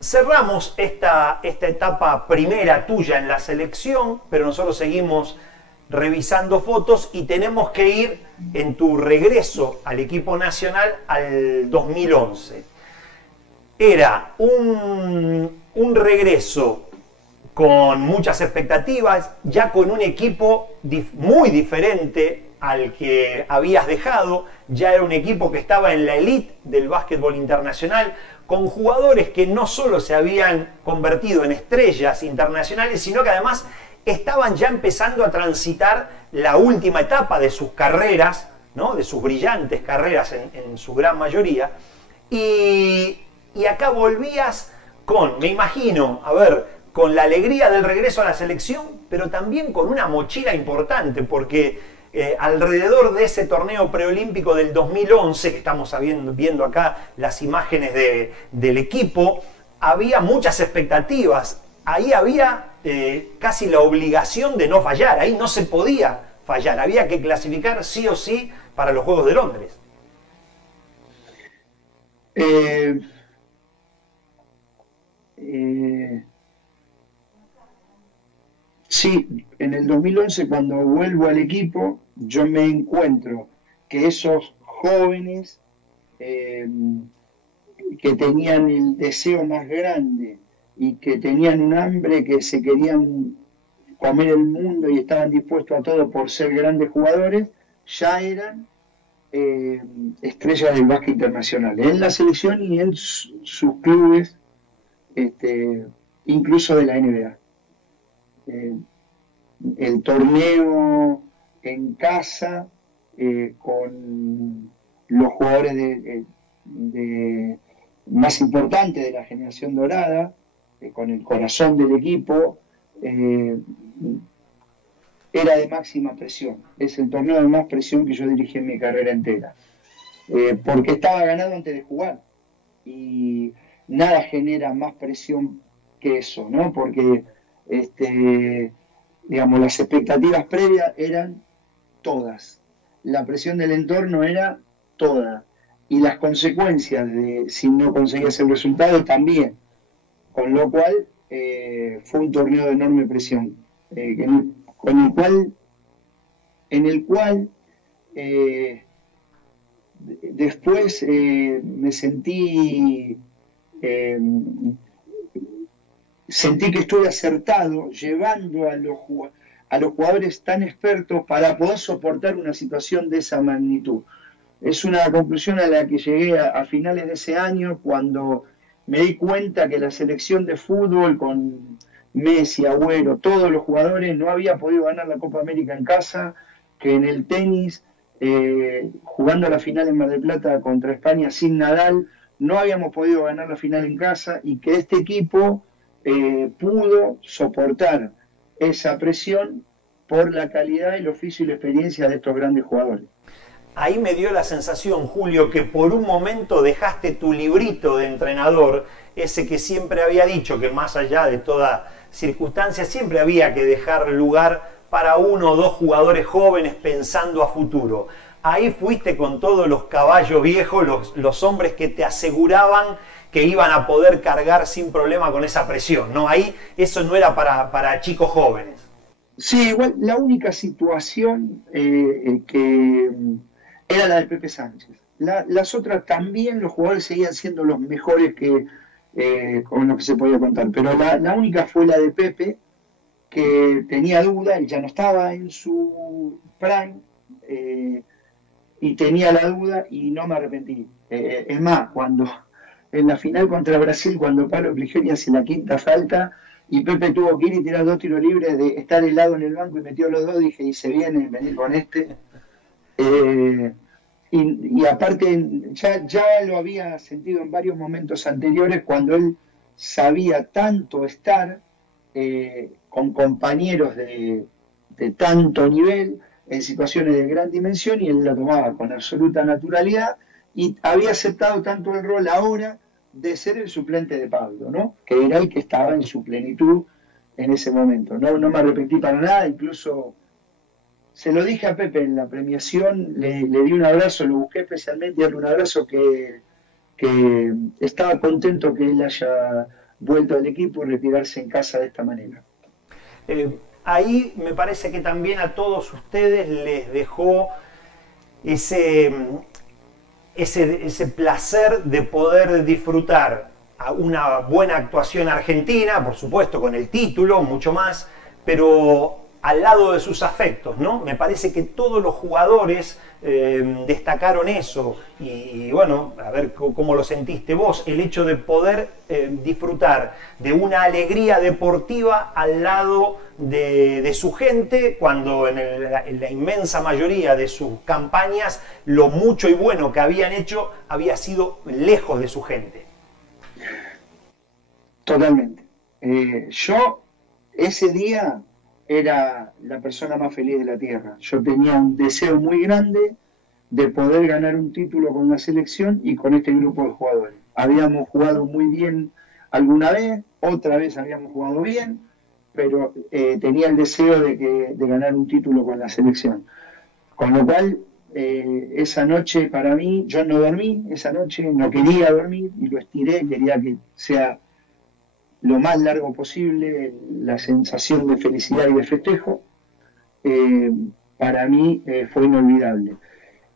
Cerramos esta etapa primera tuya en la selección, pero nosotros seguimos revisando fotos y tenemos que ir en tu regreso al equipo nacional al 2011. Era un regreso con muchas expectativas, ya con un equipo muy diferente al que habías dejado, ya era un equipo que estaba en la elite del básquetbol internacional, con jugadores que no solo se habían convertido en estrellas internacionales, sino que además estaban ya empezando a transitar la última etapa de sus carreras, ¿no? De sus brillantes carreras en su gran mayoría. Y acá volvías con, me imagino, a ver, con la alegría del regreso a la selección, pero también con una mochila importante, porque alrededor de ese torneo preolímpico del 2011, que estamos viendo acá las imágenes del equipo, había muchas expectativas. Ahí había casi la obligación de no fallar, ahí no se podía fallar, había que clasificar sí o sí para los Juegos de Londres. Sí, en el 2011 cuando vuelvo al equipo, yo me encuentro que esos jóvenes que tenían el deseo más grande y que tenían un hambre, que se querían comer el mundo y estaban dispuestos a todo por ser grandes jugadores, ya eran estrellas del básquet internacional, en la selección y en sus clubes, incluso de la NBA. El torneo en casa con los jugadores más importantes de la generación dorada, con el corazón del equipo, era de máxima presión. Es el torneo de más presión que yo dirigí en mi carrera entera, porque estaba ganado antes de jugar y nada genera más presión que eso, ¿no? Porque digamos, las expectativas previas eran todas, la presión del entorno era toda, y las consecuencias de si no conseguías el resultado también, con lo cual fue un torneo de enorme presión, en el cual después me sentí que estuve acertado llevando a los jugadores tan expertos para poder soportar una situación de esa magnitud. Es una conclusión a la que llegué a finales de ese año, cuando me di cuenta que la selección de fútbol con Messi, Agüero, todos los jugadores, no había podido ganar la Copa América en casa, que en el tenis, jugando la final en Mar del Plata contra España sin Nadal, no habíamos podido ganar la final en casa, y que este equipo pudo soportar esa presión por la calidad, el oficio y la experiencia de estos grandes jugadores. Ahí me dio la sensación, Julio, que por un momento dejaste tu librito de entrenador, ese que siempre había dicho que más allá de toda circunstancia siempre había que dejar lugar para uno o dos jugadores jóvenes pensando a futuro. Ahí fuiste con todos los caballos viejos, los hombres que te aseguraban que iban a poder cargar sin problema con esa presión, ¿no? Ahí eso no era para chicos jóvenes. Sí, igual la única situación que era la de Pepe Sánchez. Las otras también los jugadores seguían siendo los mejores con los que se podía contar, pero la única fue la de Pepe, que tenía duda, él ya no estaba en su prime, y tenía la duda y no me arrepentí. Es más, cuando en la final contra Brasil, cuando Pablo Prigioni hace la quinta falta y Pepe tuvo que ir y tirar 2 tiros libres, de estar helado en el banco y metió los 2, dije, y se viene venir con este. Y aparte, ya lo había sentido en varios momentos anteriores, cuando él sabía tanto estar con compañeros de tanto nivel, en situaciones de gran dimensión, y él la tomaba con absoluta naturalidad, y había aceptado tanto el rol ahora de ser el suplente de Pablo, ¿no? Que era el que estaba en su plenitud en ese momento. No me arrepentí para nada, incluso se lo dije a Pepe en la premiación, le di un abrazo, lo busqué especialmente, darle un abrazo que estaba contento que él haya vuelto al equipo y retirarse en casa de esta manera. Ahí me parece que también a todos ustedes les dejó ese, ese placer de poder disfrutar a una buena actuación argentina, por supuesto, con el título, mucho más, pero al lado de sus afectos, ¿no? Me parece que todos los jugadores destacaron eso y bueno, a ver cómo lo sentiste vos, el hecho de poder disfrutar de una alegría deportiva al lado de su gente, cuando en la inmensa mayoría de sus campañas lo mucho y bueno que habían hecho había sido lejos de su gente. Totalmente. Yo ese día era la persona más feliz de la Tierra. Yo tenía un deseo muy grande de poder ganar un título con la selección y con este grupo de jugadores. Habíamos jugado muy bien alguna vez, otra vez habíamos jugado bien, pero tenía el deseo de ganar un título con la selección. Con lo cual, esa noche para mí, yo no dormí, esa noche no quería dormir y lo estiré, quería que sea lo más largo posible la sensación de felicidad y de festejo. eh, para mí fue inolvidable.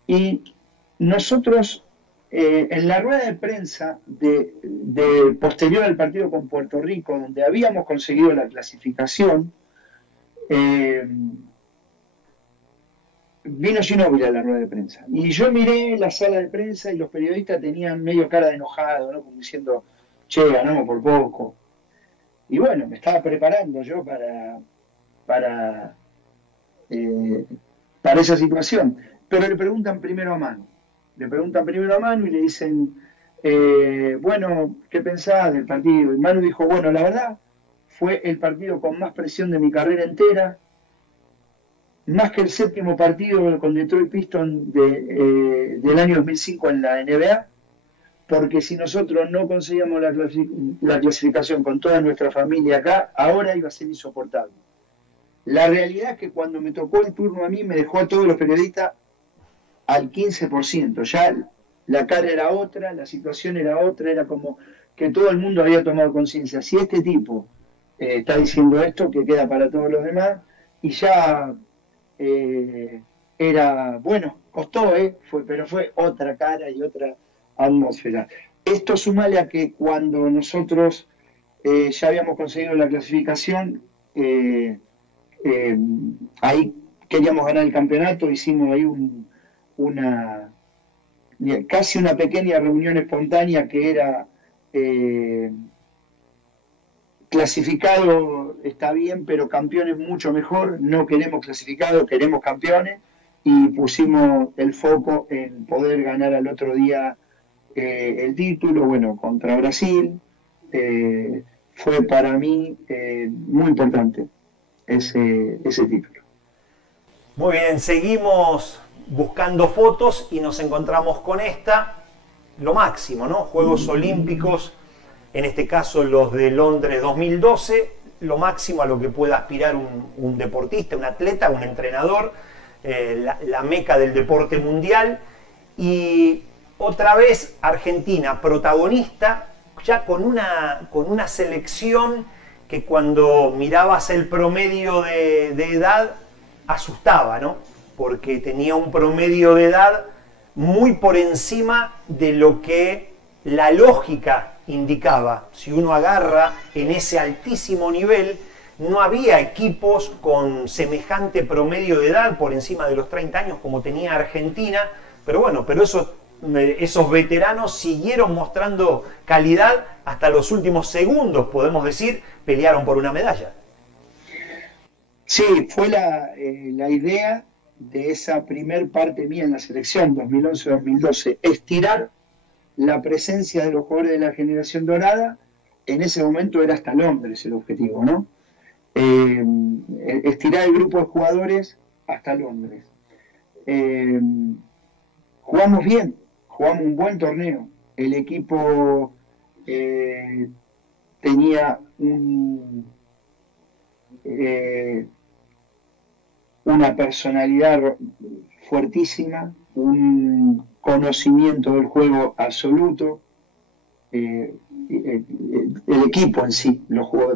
Y nosotros, en la rueda de prensa de posterior al partido con Puerto Rico, donde habíamos conseguido la clasificación, vino Ginóbili a la rueda de prensa. Y yo miré la sala de prensa y los periodistas tenían medio cara de enojado, ¿no? Como diciendo, che, ganamos por poco. Y bueno, me estaba preparando yo para, eh, para esa situación. Pero le preguntan primero a Manu. Le preguntan primero a Manu y le dicen, bueno, ¿qué pensás del partido? Y Manu dijo, bueno, la verdad, fue el partido con más presión de mi carrera entera, más que el séptimo partido con Detroit Pistons del año 2005 en la NBA, porque si nosotros no conseguíamos la clasificación con toda nuestra familia acá, ahora iba a ser insoportable. La realidad es que cuando me tocó el turno a mí, me dejó a todos los periodistas al 15%. Ya la cara era otra, la situación era otra, era como que todo el mundo había tomado conciencia. Si este tipo está diciendo esto, que queda para todos los demás, y ya era, bueno, costó, pero fue otra cara y otra atmósfera. Esto sumale a que cuando nosotros ya habíamos conseguido la clasificación, ahí queríamos ganar el campeonato, hicimos ahí casi una pequeña reunión espontánea que era clasificado está bien, pero campeón es mucho mejor, no queremos clasificado, queremos campeones, y pusimos el foco en poder ganar al otro día el título, bueno, contra Brasil. Fue para mí muy importante ese título. Muy bien, seguimos buscando fotos y nos encontramos con esta, lo máximo, ¿no? Juegos Olímpicos, en este caso los de Londres 2012, lo máximo a lo que pueda aspirar un deportista, un atleta, un entrenador, la meca del deporte mundial, y otra vez Argentina protagonista, ya con una selección que cuando mirabas el promedio de edad asustaba, ¿no? Porque tenía un promedio de edad muy por encima de lo que la lógica indicaba. Si uno agarra en ese altísimo nivel, no había equipos con semejante promedio de edad por encima de los 30 años como tenía Argentina, pero bueno, pero esos veteranos siguieron mostrando calidad hasta los últimos segundos, podemos decir, pelearon por una medalla. Sí, fue la idea de esa primer parte mía en la selección 2011-2012, estirar la presencia de los jugadores de la generación dorada. En ese momento era hasta Londres el objetivo, ¿no? Estirar el grupo de jugadores hasta Londres. Jugamos bien, jugamos un buen torneo. El equipo tenía una personalidad fuertísima, un conocimiento del juego absoluto, el equipo en sí,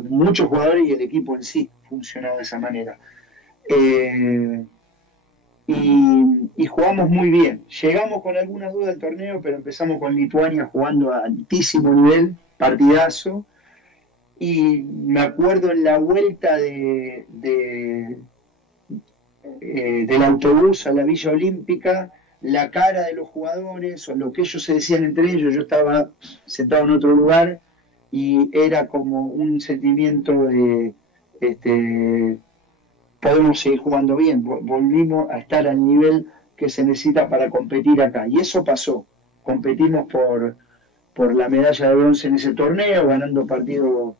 muchos jugadores y el equipo en sí funcionaba de esa manera. Y jugamos muy bien. Llegamos con algunas dudas al torneo, pero empezamos con Lituania jugando a altísimo nivel, partidazo. Y me acuerdo en la vuelta del autobús a la Villa Olímpica, la cara de los jugadores o lo que ellos se decían entre ellos. Yo estaba sentado en otro lugar y era como un sentimiento de podemos seguir jugando bien, volvimos a estar al nivel que se necesita para competir acá. Y eso pasó. Competimos por la medalla de bronce en ese torneo, ganando partidos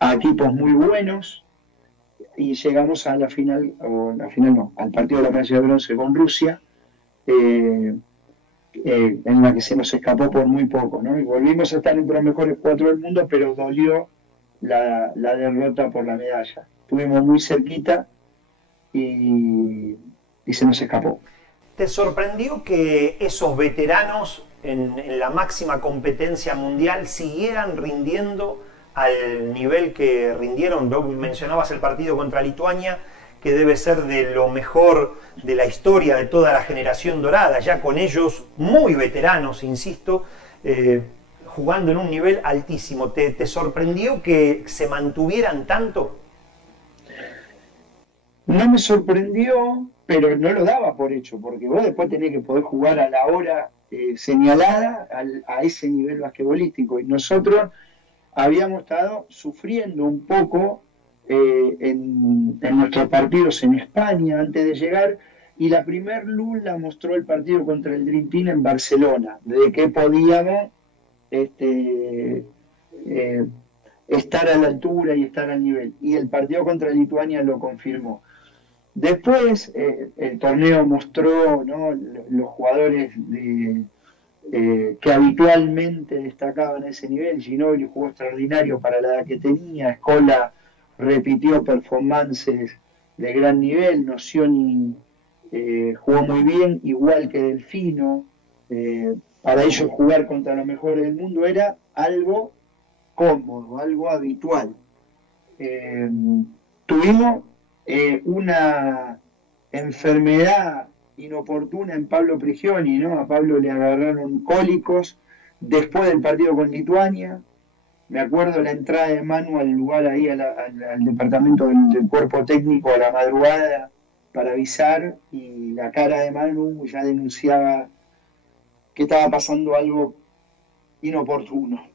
a equipos muy buenos, y llegamos a la final, o la final no, al partido de la medalla de bronce con Rusia, en la que se nos escapó por muy poco, ¿no? Y volvimos a estar entre los mejores 4 del mundo, pero dolió la derrota por la medalla. Estuvimos muy cerquita y se nos escapó. ¿Te sorprendió que esos veteranos en la máxima competencia mundial siguieran rindiendo al nivel que rindieron? Vos mencionabas el partido contra Lituania, que debe ser de lo mejor de la historia de toda la generación dorada, ya con ellos muy veteranos, insisto, jugando en un nivel altísimo. ¿Te sorprendió que se mantuvieran tanto? No me sorprendió, pero no lo daba por hecho, porque vos después tenés que poder jugar a la hora señalada a ese nivel basquetbolístico. Y nosotros habíamos estado sufriendo un poco en nuestros partidos en España antes de llegar, y la primer luz la mostró el partido contra el Dream Team en Barcelona, de que podíamos estar a la altura y estar al nivel. Y el partido contra Lituania lo confirmó. Después el torneo mostró, ¿no?, los jugadores que habitualmente destacaban a ese nivel. Ginóbili jugó extraordinario para la edad que tenía, Scola repitió performances de gran nivel, Nocioni jugó muy bien, igual que Delfino. Para ellos jugar contra los mejores del mundo era algo cómodo, algo habitual. Tuvimos una enfermedad inoportuna en Pablo Prigioni, ¿no? A Pablo le agarraron cólicos después del partido con Lituania. Me acuerdo la entrada de Manu al lugar ahí, al departamento del cuerpo técnico a la madrugada para avisar, y la cara de Manu ya denunciaba que estaba pasando algo inoportuno.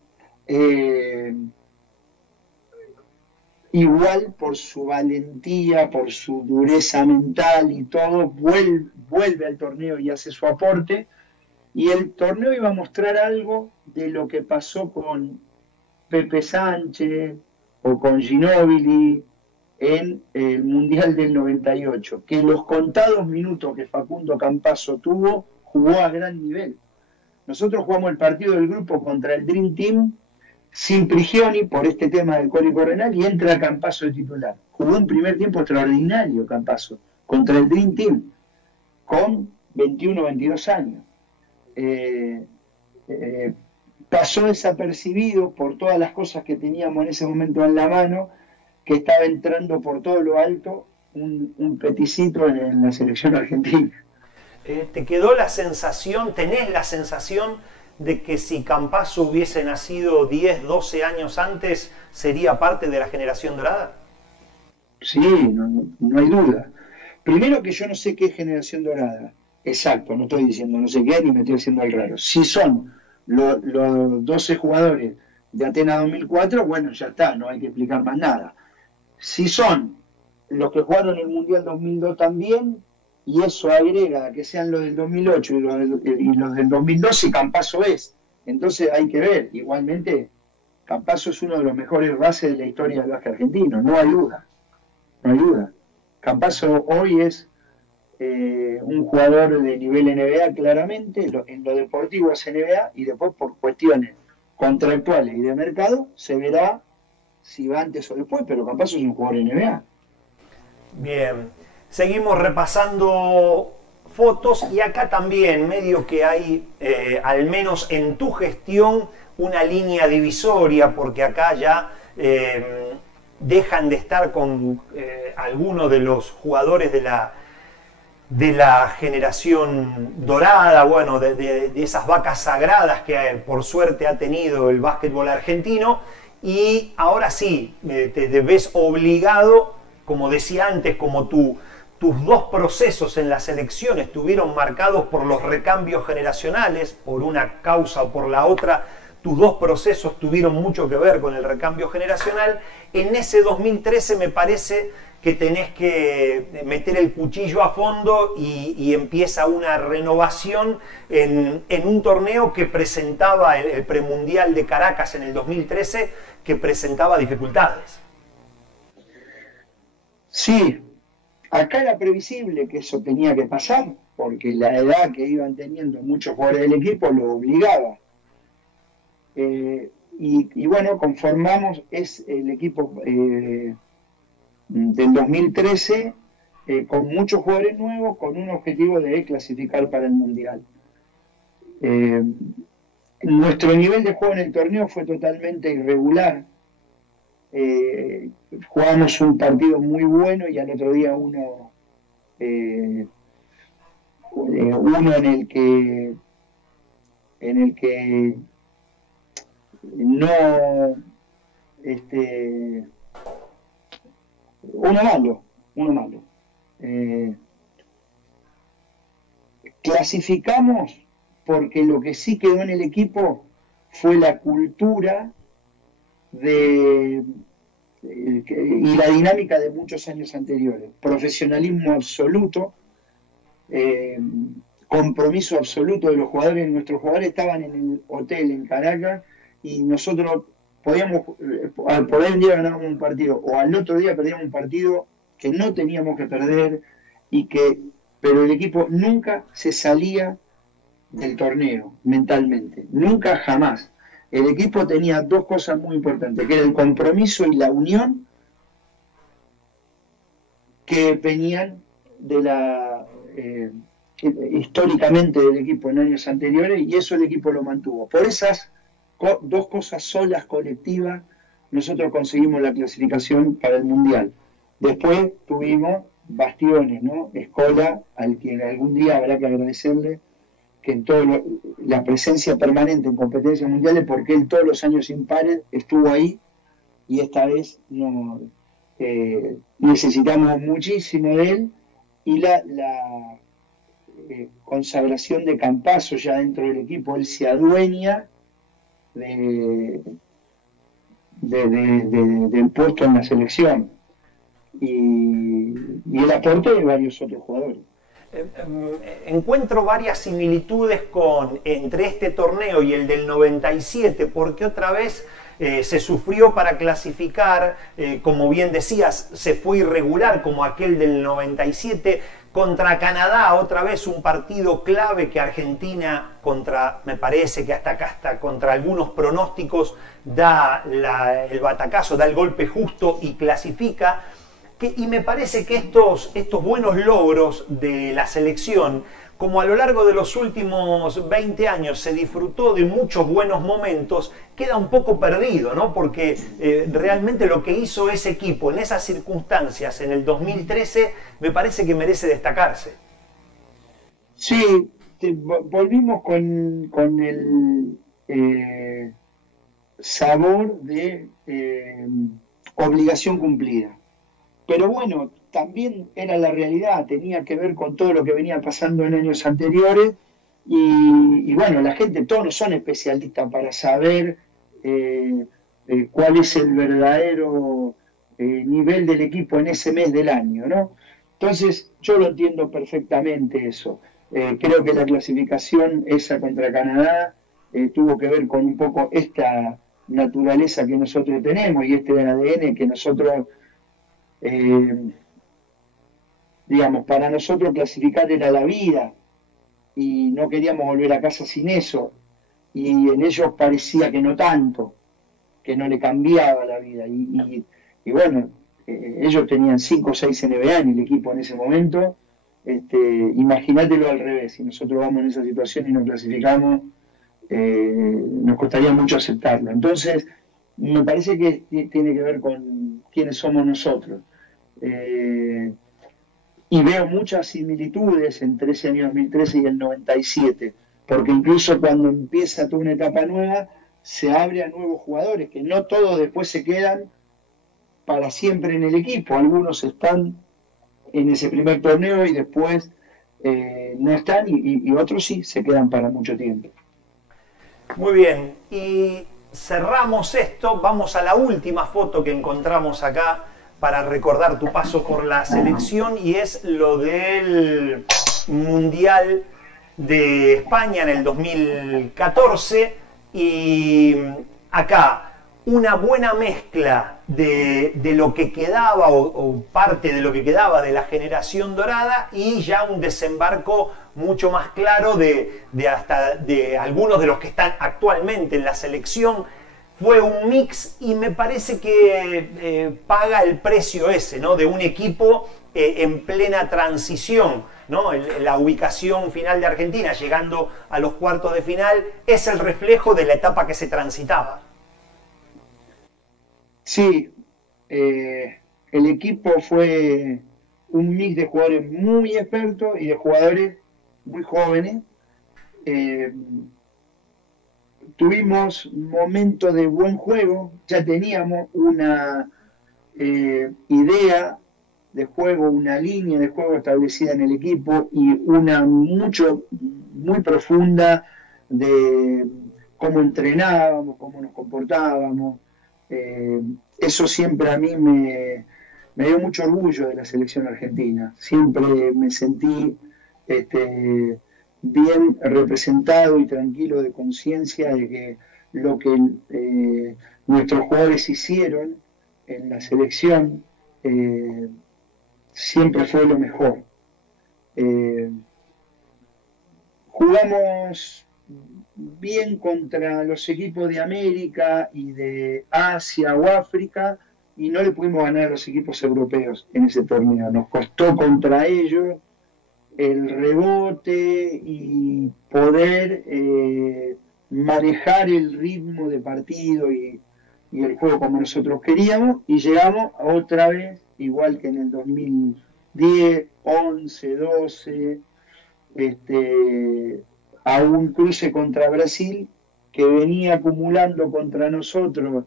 Igual, por su valentía, por su dureza mental y todo, vuelve al torneo y hace su aporte. Y el torneo iba a mostrar algo de lo que pasó con Pepe Sánchez o con Ginóbili en el Mundial del 98, que los contados minutos que Facundo Campazzo tuvo, jugó a gran nivel. Nosotros jugamos el partido del grupo contra el Dream Team sin Prigioni por este tema del cólico renal, y entra Campazzo de titular. Jugó un primer tiempo extraordinario Campazzo contra el Dream Team con 21 22 años. Pasó desapercibido por todas las cosas que teníamos en ese momento en la mano, que estaba entrando por todo lo alto un peticito en la selección argentina. ¿Te quedó la sensación, tenés la sensación de que si Campazzo hubiese nacido 10, 12 años antes, sería parte de la generación dorada? Sí, no hay duda. Primero que yo no sé qué es generación dorada. Exacto, no estoy diciendo no sé qué ni me estoy haciendo el raro. Si son los 12 jugadores de Atenas 2004, bueno, ya está, no hay que explicar más nada. Si son los que jugaron el Mundial 2002 también, y eso agrega a que sean los del 2008 y los del 2012, Campazzo es. Entonces hay que ver. Igualmente, Campazzo es uno de los mejores bases de la historia del básquet argentino, no hay duda. No hay duda. Campazzo hoy es un jugador de nivel NBA claramente, en lo deportivo es NBA, y después por cuestiones contractuales y de mercado se verá si va antes o después, pero Campazzo es un jugador NBA. Bien, seguimos repasando fotos y acá también medio que hay, al menos en tu gestión, una línea divisoria, porque acá ya dejan de estar con algunos de los jugadores de la generación dorada, bueno, de esas vacas sagradas que por suerte ha tenido el básquetbol argentino, y ahora sí, te ves obligado, como decía antes, como tus dos procesos en la selección estuvieron marcados por los recambios generacionales, por una causa o por la otra, tus dos procesos tuvieron mucho que ver con el recambio generacional. En ese 2013 me parece que tenés que meter el cuchillo a fondo y empieza una renovación en un torneo que presentaba el premundial de Caracas en el 2013, que presentaba dificultades. Sí, acá era previsible que eso tenía que pasar, porque la edad que iban teniendo muchos jugadores del equipo lo obligaba. Y bueno, conformamos el equipo del 2013 con muchos jugadores nuevos, con un objetivo de clasificar para el Mundial. Nuestro nivel de juego en el torneo fue totalmente irregular. Jugamos un partido muy bueno y al otro día uno en el que no uno malo. Clasificamos porque lo que sí quedó en el equipo fue la cultura y la dinámica de muchos años anteriores. Profesionalismo absoluto, compromiso absoluto de los jugadores. Nuestros jugadores estaban en el hotel en Caracas y nosotros por ahí un día ganábamos un partido o al otro día perdíamos un partido que no teníamos que perder, pero el equipo nunca se salía del torneo mentalmente, nunca, jamás. El equipo tenía dos cosas muy importantes, que era el compromiso y la unión que venían históricamente del equipo en años anteriores, y eso el equipo lo mantuvo. Por esas dos cosas solas, colectivas, nosotros conseguimos la clasificación para el Mundial. Después tuvimos bastiones, ¿no? Escola, al que algún día habrá que agradecerle que en la presencia permanente en competencias mundiales, porque él todos los años impares estuvo ahí, y esta vez no necesitamos muchísimo de él, y la consagración de Campazzo ya dentro del equipo. Él se adueña del puesto en la selección, y el aporte de varios otros jugadores. Encuentro varias similitudes entre este torneo y el del 97, porque otra vez se sufrió para clasificar, como bien decías, se fue irregular como aquel del 97, contra Canadá, otra vez un partido clave que Argentina, me parece que hasta contra algunos pronósticos, da el batacazo, da el golpe justo y clasifica. Y me parece que estos buenos logros de la selección, como a lo largo de los últimos 20 años se disfrutó de muchos buenos momentos, queda un poco perdido, ¿no? Porque realmente lo que hizo ese equipo en esas circunstancias en el 2013 me parece que merece destacarse. Sí, volvimos con el sabor de obligación cumplida. Pero bueno, también era la realidad, tenía que ver con todo lo que venía pasando en años anteriores, y bueno, la gente, todos no son especialistas para saber cuál es el verdadero nivel del equipo en ese mes del año, ¿no? Entonces, yo lo entiendo perfectamente eso. Creo que la clasificación esa contra Canadá tuvo que ver con un poco esta naturaleza que nosotros tenemos y este ADN que nosotros... digamos, para nosotros clasificar era la vida y no queríamos volver a casa sin eso, y en ellos parecía que no tanto, que no le cambiaba la vida, y bueno, ellos tenían 5 o 6 NBA en el equipo en ese momento. Imagínatelo al revés, si nosotros vamos en esa situación y nos clasificamos, nos costaría mucho aceptarlo. Entonces, me parece que tiene que ver con quiénes somos nosotros. Y veo muchas similitudes entre ese año 2013 y el 97, porque incluso cuando empieza toda una etapa nueva, se abre a nuevos jugadores, que no todos después se quedan para siempre en el equipo. Algunos están en ese primer torneo y después no están, y otros sí se quedan para mucho tiempo. Muy bien, y cerramos esto, vamos a la última foto que encontramos acá para recordar tu paso por la selección, y es lo del Mundial de España en el 2014, y acá una buena mezcla de lo que quedaba o parte de lo que quedaba de la generación dorada, y ya un desembarco mucho más claro de algunos de los que están actualmente en la selección. Fue un mix y me parece que paga el precio ese, ¿no? De un equipo en plena transición, ¿no? La ubicación final de Argentina, llegando a los cuartos de final, es el reflejo de la etapa que se transitaba. Sí, el equipo fue un mix de jugadores muy expertos y de jugadores muy jóvenes. Tuvimos momentos de buen juego, ya teníamos una idea de juego, una línea de juego establecida en el equipo y una muy profunda de cómo entrenábamos, cómo nos comportábamos. Eso siempre a mí me dio mucho orgullo de la selección argentina. Siempre me sentí bien representado y tranquilo de conciencia de que lo que nuestros jugadores hicieron en la selección siempre fue lo mejor. Jugamos bien contra los equipos de América y de Asia o África y no le pudimos ganar a los equipos europeos en ese torneo. Nos costó contra ellos el rebote y poder manejar el ritmo de partido y el juego como nosotros queríamos, y llegamos otra vez, igual que en el 2010, 11, 12, a un cruce contra Brasil que venía acumulando contra nosotros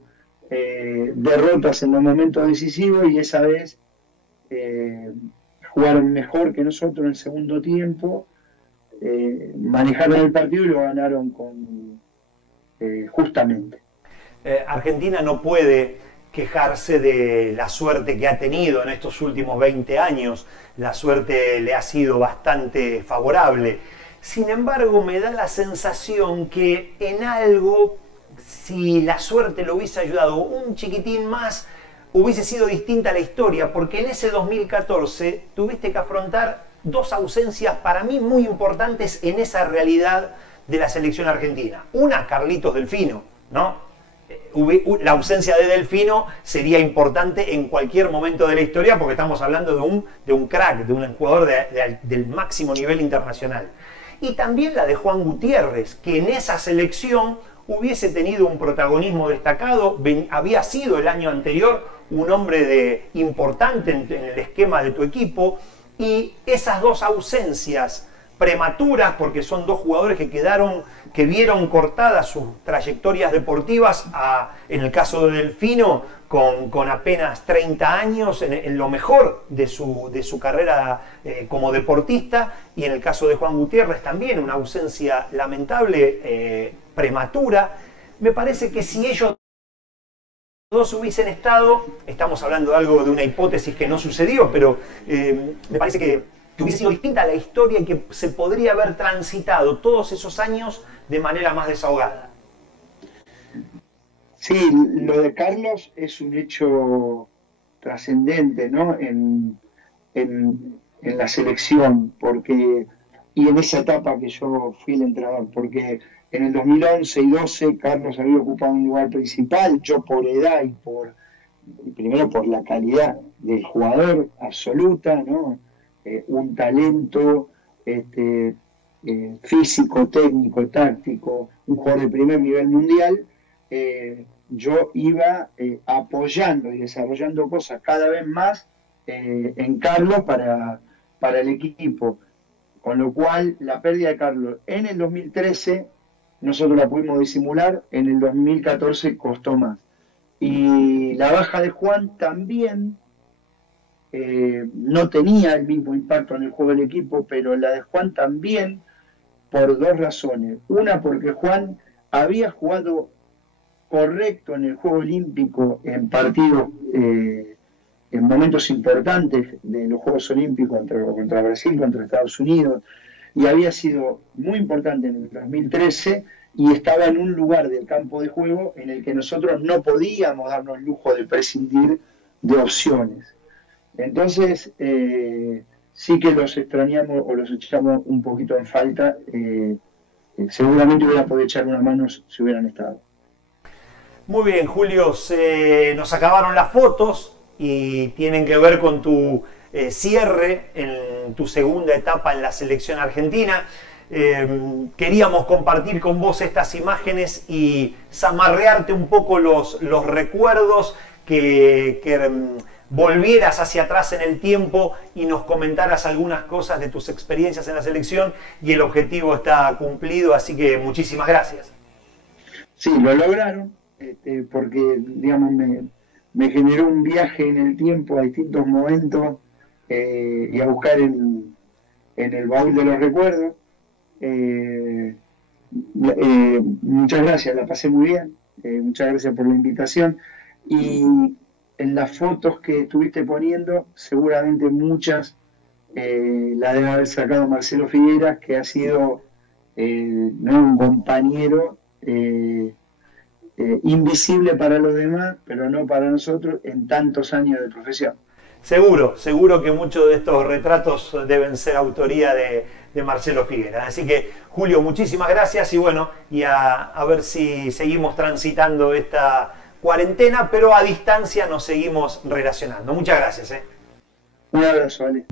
derrotas en los momentos decisivos, y esa vez jugaron mejor que nosotros en el segundo tiempo, manejaron el partido y lo ganaron justamente. Argentina no puede quejarse de la suerte que ha tenido en estos últimos 20 años. La suerte le ha sido bastante favorable. Sin embargo, me da la sensación que en algo, si la suerte lo hubiese ayudado un chiquitín más, hubiese sido distinta la historia, porque en ese 2014 tuviste que afrontar dos ausencias para mí muy importantes en esa realidad de la selección argentina. Una, Carlitos Delfino, ¿no? La ausencia de Delfino sería importante en cualquier momento de la historia, porque estamos hablando de un crack, de un jugador del máximo nivel internacional. Y también la de Juan Gutiérrez, que en esa selección hubiese tenido un protagonismo destacado, había sido el año anterior un hombre importante en el esquema de tu equipo, y esas dos ausencias prematuras, porque son dos jugadores que vieron cortadas sus trayectorias deportivas, en el caso de Delfino con apenas 30 años, en lo mejor de su carrera como deportista, y en el caso de Juan Gutiérrez también una ausencia lamentable, prematura. Me parece que si ellos dos hubiesen estado, estamos hablando de una hipótesis que no sucedió, pero me parece que hubiese sido distinta la historia y que se podría haber transitado todos esos años de manera más desahogada. Sí, lo de Carlos es un hecho trascendente, ¿no? En la selección, y en esa etapa que yo fui el entrenador, porque en el 2011 y 12 Carlos había ocupado un lugar principal, yo por edad y por primero por la calidad del jugador absoluta, ¿no? Un talento físico, técnico, táctico, un jugador de primer nivel mundial. Yo iba apoyando y desarrollando cosas cada vez más en Carlos para el equipo, con lo cual la pérdida de Carlos en el 2013 nosotros la pudimos disimular, en el 2014 costó más. Y la baja de Juan también no tenía el mismo impacto en el juego del equipo, pero la de Juan también por dos razones. Una, porque Juan había jugado correcto en el juego olímpico en partidos, en momentos importantes de los Juegos Olímpicos contra Brasil, contra Estados Unidos, y había sido muy importante en el 2013 y estaba en un lugar del campo de juego en el que nosotros no podíamos darnos el lujo de prescindir de opciones. Entonces, sí que los extrañamos o los echamos un poquito en falta. Seguramente hubiera podido echar una mano si hubieran estado. Muy bien, Julio, nos acabaron las fotos y tienen que ver con tu cierre en tu segunda etapa en la selección argentina. Queríamos compartir con vos estas imágenes y zamarrearte un poco los recuerdos, que volvieras hacia atrás en el tiempo y nos comentaras algunas cosas de tus experiencias en la selección, y el objetivo está cumplido, así que muchísimas gracias. Sí, lo lograron, porque digamos me generó un viaje en el tiempo a distintos momentos y a buscar en el baúl de los recuerdos. Muchas gracias, la pasé muy bien, muchas gracias por la invitación, y en las fotos que estuviste poniendo seguramente muchas la debe haber sacado Marcelo Figueras, que ha sido ¿no? un compañero invisible para los demás, pero no para nosotros en tantos años de profesión. Seguro que muchos de estos retratos deben ser autoría de Marcelo Figueras. Así que, Julio, muchísimas gracias y bueno, y a ver si seguimos transitando esta cuarentena, pero a distancia nos seguimos relacionando. Muchas gracias. Un abrazo, Ale.